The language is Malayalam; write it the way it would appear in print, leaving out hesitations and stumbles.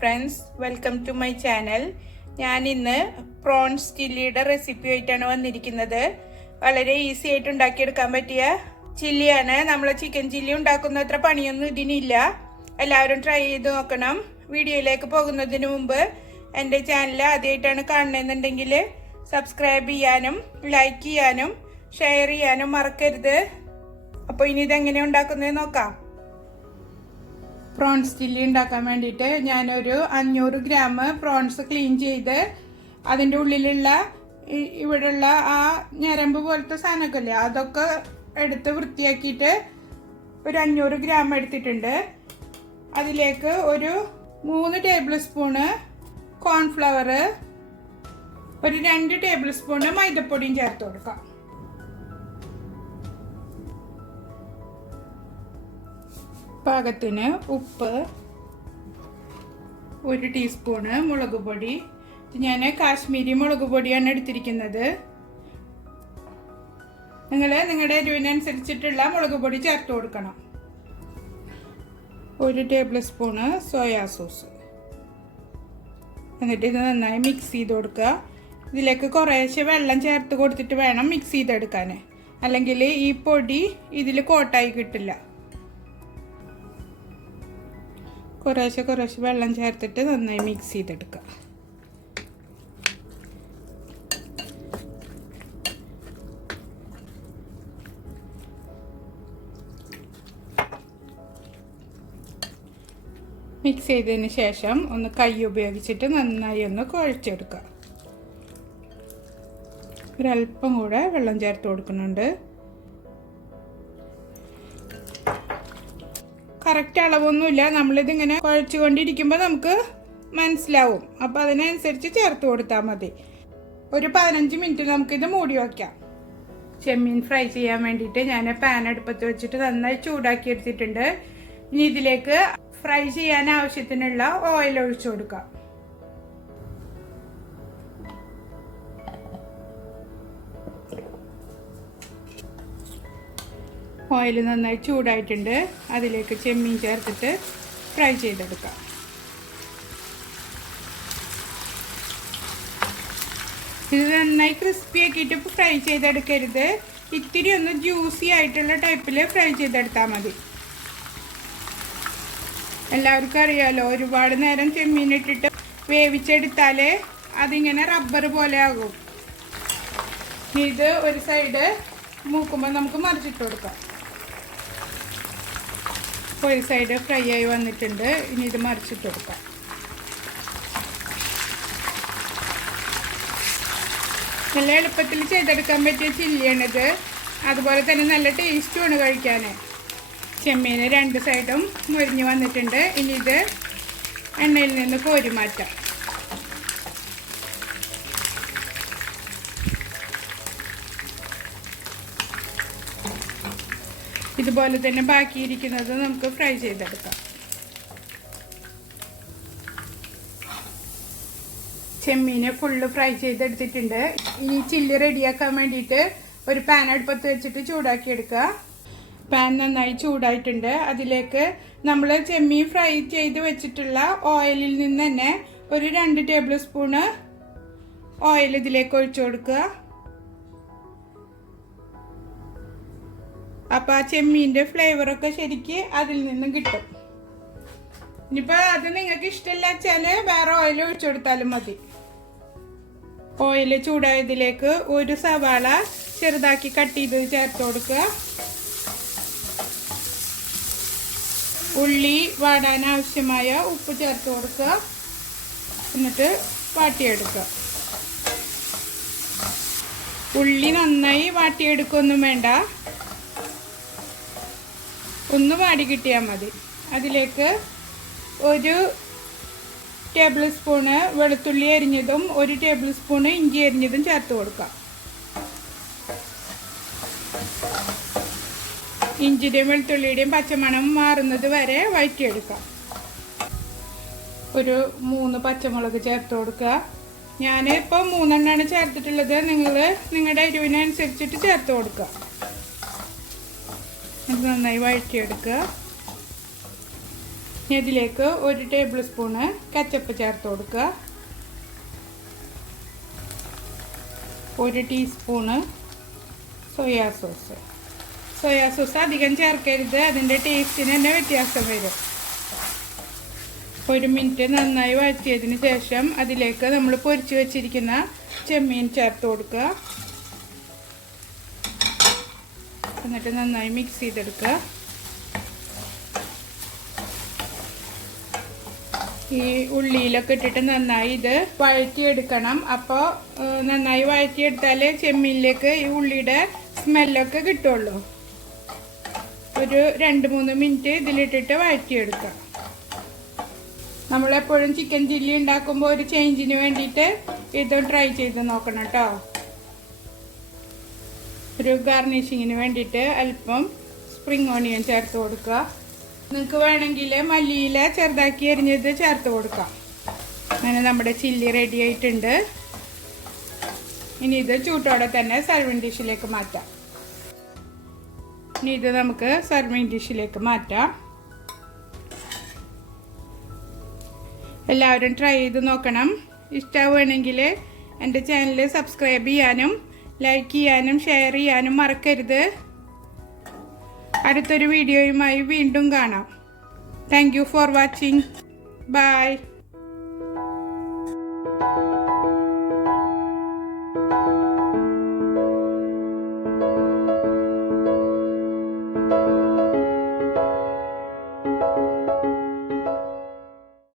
Friends, welcome to my channel. ഞാൻ ഇന്ന് പ്രോൺസ് ചില്ലിയുടെ റെസിപ്പി ആയിട്ടാണ് വന്നിരിക്കുന്നത്. വളരെ ഈസി ആയിട്ട് ഉണ്ടാക്കിയെടുക്കാൻ പറ്റിയ ചില്ലിയാണ്. നമ്മൾ ചിക്കൻ ചില്ലി ഉണ്ടാക്കുന്ന അത്ര പണിയൊന്നും ഇതിനില്ല. എല്ലാവരും ട്രൈ ചെയ്ത് നോക്കണം. വീഡിയോയിലേക്ക് പോകുന്നതിന് മുമ്പ് എൻ്റെ ചാനൽ ആദ്യമായിട്ടാണ് കാണുന്നതെന്നുണ്ടെങ്കിൽ സബ്സ്ക്രൈബ് ചെയ്യാനും ലൈക്ക് ചെയ്യാനും ഷെയർ ചെയ്യാനും മറക്കരുത്. അപ്പോൾ ഇനി ഇതെങ്ങനെ ഉണ്ടാക്കുന്നത് നോക്കാം. പ്രോൺസ് ചില്ലി ഉണ്ടാക്കാൻ വേണ്ടിയിട്ട് ഞാനൊരു 500 ഗ്രാം പ്രോൺസ് ക്ലീൻ ചെയ്ത് അതിൻ്റെ ഉള്ളിലുള്ള ഇവിടെയുള്ള ആ ഞരമ്പ് പോലത്തെ സാധനമൊക്കെ ഇല്ലേ, അതൊക്കെ എടുത്ത് വൃത്തിയാക്കിയിട്ട് ഒരു 500 ഗ്രാം എടുത്തിട്ടുണ്ട്. അതിലേക്ക് ഒരു 3 ടേബിൾ സ്പൂണ് കോൺഫ്ലവർ, ഒരു 2 ടേബിൾ സ്പൂണ് മൈദപ്പൊടിയും ചേർത്ത് കൊടുക്കാം. പാകത്തിന് ഉപ്പ്, 1 ടീസ്പൂണ് മുളക് പൊടി. ഞാൻ കാശ്മീരി മുളക് പൊടിയാണ് എടുത്തിരിക്കുന്നത്. നിങ്ങൾ നിങ്ങളുടെ എരിവിനനുസരിച്ചിട്ടുള്ള മുളക് പൊടി ചേർത്ത് കൊടുക്കണം. 1 ടേബിൾ സ്പൂണ് സോയാ സോസ്. എന്നിട്ട് ഇത് നന്നായി മിക്സ് ചെയ്ത് കൊടുക്കുക. ഇതിലേക്ക് കുറേശ്ശെ വെള്ളം ചേർത്ത് കൊടുത്തിട്ട് വേണം മിക്സ് ചെയ്തെടുക്കാൻ, അല്ലെങ്കിൽ ഈ പൊടി ഇതിൽ കോട്ടായി കിട്ടില്ല. കുറേശ്ശെ വെള്ളം ചേർത്തിട്ട് നന്നായി മിക്സ് ചെയ്തെടുക്കുക. മിക്സ് ചെയ്തതിന് ശേഷം ഒന്ന് കൈ ഉപയോഗിച്ചിട്ട് നന്നായി ഒന്ന് കുഴച്ചെടുക്കുക. ഒരല്പം കൂടെ വെള്ളം ചേർത്ത് കൊടുക്കുന്നുണ്ട്. കറക്റ്റ് അളവൊന്നുമില്ല, നമ്മളിതിങ്ങനെ കുഴച്ചുകൊണ്ടിരിക്കുമ്പോൾ നമുക്ക് മനസ്സിലാവും. അപ്പോൾ അതിനനുസരിച്ച് ചേർത്ത് കൊടുത്താൽ മതി. ഒരു 15 മിനിറ്റ് നമുക്കിത് മൂടി വയ്ക്കാം. ചെമ്മീൻ ഫ്രൈ ചെയ്യാൻ വേണ്ടിയിട്ട് ഞാൻ പാൻ അടുപ്പത്ത് വെച്ചിട്ട് നന്നായി ചൂടാക്കി എടുത്തിട്ടുണ്ട്. ഇനി ഇതിലേക്ക് ഫ്രൈ ചെയ്യാൻ ആവശ്യത്തിനുള്ള ഓയിൽ ഒഴിച്ചു കൊടുക്കാം. ഓയിൽ നന്നായി ചൂടായിട്ടുണ്ട്. അതിലേക്ക് ചെമ്മീൻ ചേർത്തിട്ട് ഫ്രൈ ചെയ്തെടുക്കാം. ഇത് നന്നായി ക്രിസ്പി ആക്കിയിട്ട് ഫ്രൈ ചെയ്തെടുക്കരുത്. ഇത്തിരി ഒന്ന് ജ്യൂസി ആയിട്ടുള്ള ടൈപ്പിൽ ഫ്രൈ ചെയ്തെടുത്താൽ മതി. എല്ലാവർക്കും അറിയാമല്ലോ, ഒരുപാട് നേരം ചെമ്മീൻ ഇട്ടിട്ട് വേവിച്ചെടുത്താൽ അതിങ്ങനെ റബ്ബർ പോലെ ആകും. ഇത് ഒരു സൈഡ് മൂക്കുമ്പോൾ നമുക്ക് മറിച്ചിട്ട് കൊടുക്കാം. ഒരു സൈഡ് ഫ്രൈ ആയി വന്നിട്ടുണ്ട്. ഇനി ഇത് മറിച്ചിട്ട് കൊടുക്കാം. നല്ല എളുപ്പത്തിൽ ചെയ്തെടുക്കാൻ പറ്റിയ ചില്ലിയാണിത്. അതുപോലെ തന്നെ നല്ല ടേസ്റ്റുമാണ് കഴിക്കാൻ. ചെമ്മീന് 2 സൈഡും മുരിഞ്ഞ് വന്നിട്ടുണ്ട്. ഇനി ഇത് എണ്ണയിൽ നിന്ന് കോരി മാറ്റാം. ഇതുപോലെ തന്നെ ബാക്കിയിരിക്കുന്നത് നമുക്ക് ഫ്രൈ ചെയ്തെടുക്കാം. ചെമ്മീനെ ഫുള്ള് ഫ്രൈ ചെയ്തെടുത്തിട്ടുണ്ട്. ഇനി ചില്ലി റെഡിയാക്കാൻ വേണ്ടിയിട്ട് ഒരു പാൻ അടുപ്പത്ത് വെച്ചിട്ട് ചൂടാക്കി എടുക്കുക. പാൻ നന്നായി ചൂടായിട്ടുണ്ട്. അതിലേക്ക് നമ്മൾ ചെമ്മീൻ ഫ്രൈ ചെയ്ത് വെച്ചിട്ടുള്ള ഓയിലിൽ നിന്ന് തന്നെ ഒരു 2 ടേബിൾ സ്പൂണ് ഓയിൽ ഇതിലേക്ക് ഒഴിച്ചു കൊടുക്കുക. അപ്പോൾ ആ ചെമ്മീൻ്റെ ഫ്ലേവറൊക്കെ ശരിക്ക് അതിൽ നിന്നും കിട്ടും. ഇനിയിപ്പോൾ അത് നിങ്ങൾക്ക് ഇഷ്ടമില്ല വെച്ചാൽ വേറെ ഓയിൽ ഒഴിച്ചു കൊടുത്താലും മതി. ഓയിൽ ചൂടായതിലേക്ക് ഒരു സവാള ചെറുതാക്കി കട്ട് ചെയ്ത് ചേർത്ത് കൊടുക്കുക. ഉള്ളി വാടാൻ ആവശ്യമായ ഉപ്പ് ചേർത്ത് കൊടുക്കുക. എന്നിട്ട് വാട്ടിയെടുക്കുക. ഉള്ളി നന്നായി വാട്ടിയെടുക്കൊന്നും വേണ്ട, ഒന്ന് വാടി കിട്ടിയാൽ മതി. അതിലേക്ക് 1 ടേബിൾ സ്പൂണ് വെളുത്തുള്ളി അരിഞ്ഞതും 1 ടേബിൾ സ്പൂണ് ഇഞ്ചി അരിഞ്ഞതും ചേർത്ത് കൊടുക്കാം. ഇഞ്ചിയുടെയും വെളുത്തുള്ളിയുടെയും പച്ചമണം മാറുന്നത് വരെ വഴറ്റിയെടുക്കാം. ഒരു 3 പച്ചമുളക് ചേർത്ത് കൊടുക്കുക. ഞാനിപ്പോൾ 3 എണ്ണമാണ് ചേർത്തിട്ടുള്ളത്. നിങ്ങൾ നിങ്ങളുടെ എരിവിനനുസരിച്ചിട്ട് ചേർത്ത് കൊടുക്കുക. ഇത് നന്നായി വഴറ്റിയെടുക്കുക. ഇനി ഇതിലേക്ക് 1 ടേബിൾ സ്പൂണ് കെച്ചപ്പ് ചേർത്ത് കൊടുക്കുക. 1 teaspoon soya sauce. Soya sauce അധികം ചേർക്കരുത്, അതിൻ്റെ ടേസ്റ്റിന് തന്നെ വ്യത്യാസം വരും. 1 മിനിറ്റ് നന്നായി വഴറ്റിയതിന് ശേഷം അതിലേക്ക് നമ്മൾ പൊരിച്ച് വെച്ചിരിക്കുന്ന ചെമ്മീൻ ചേർത്ത് കൊടുക്കുക. എന്നിട്ട് നന്നായി മിക്സ് ചെയ്തെടുക്കുക. ഈ ഉള്ളിയിലൊക്കെ ഇട്ടിട്ട് നന്നായി ഇത് വഴറ്റിയെടുക്കണം. അപ്പോൾ നന്നായി വഴറ്റിയെടുത്താലേ ചെമ്മീനിലേക്ക് ഈ ഉള്ളിയുടെ സ്മെല്ലൊക്കെ കിട്ടുള്ളൂ. ഒരു 2-3 മിനിറ്റ് ഇതിലിട്ടിട്ട് വഴറ്റിയെടുക്കുക. നമ്മളെപ്പോഴും ചിക്കൻ ചില്ലി ഉണ്ടാക്കുമ്പോൾ ഒരു ചേഞ്ചിന് വേണ്ടിയിട്ട് ഇത് ട്രൈ ചെയ്ത് നോക്കണം കേട്ടോ. ഒരു ഗാർണിഷിങ്ങിന് വേണ്ടിയിട്ട് അല്പം സ്പ്രിംഗ് ഓണിയൻ ചേർത്ത് കൊടുക്കുക. നിങ്ങൾക്ക് വേണമെങ്കിൽ മല്ലിയില ചെറുതാക്കി എരിഞ്ഞത് ചേർത്ത് കൊടുക്കാം. അങ്ങനെ നമ്മുടെ ചില്ലി റെഡി ആയിട്ടുണ്ട്. ഇനി ഇത് ചൂട്ടോടെ തന്നെ സർവിങ് ഡിഷിലേക്ക് മാറ്റാം. ഇനി ഇത് നമുക്ക് സർവിങ് ഡിഷിലേക്ക് മാറ്റാം. എല്ലാവരും ട്രൈ ചെയ്ത് നോക്കണം. ഇഷ്ടമാവുകയാണെങ്കിൽ എൻ്റെ ചാനൽ സബ്സ്ക്രൈബ് ചെയ്യാനും ലൈക്ക് ചെയ്യാനും ഷെയർ ചെയ്യാനും മറക്കരുത്. അടുത്തൊരു വീഡിയോയുമായി വീണ്ടും കാണാം. Thank you for watching. By.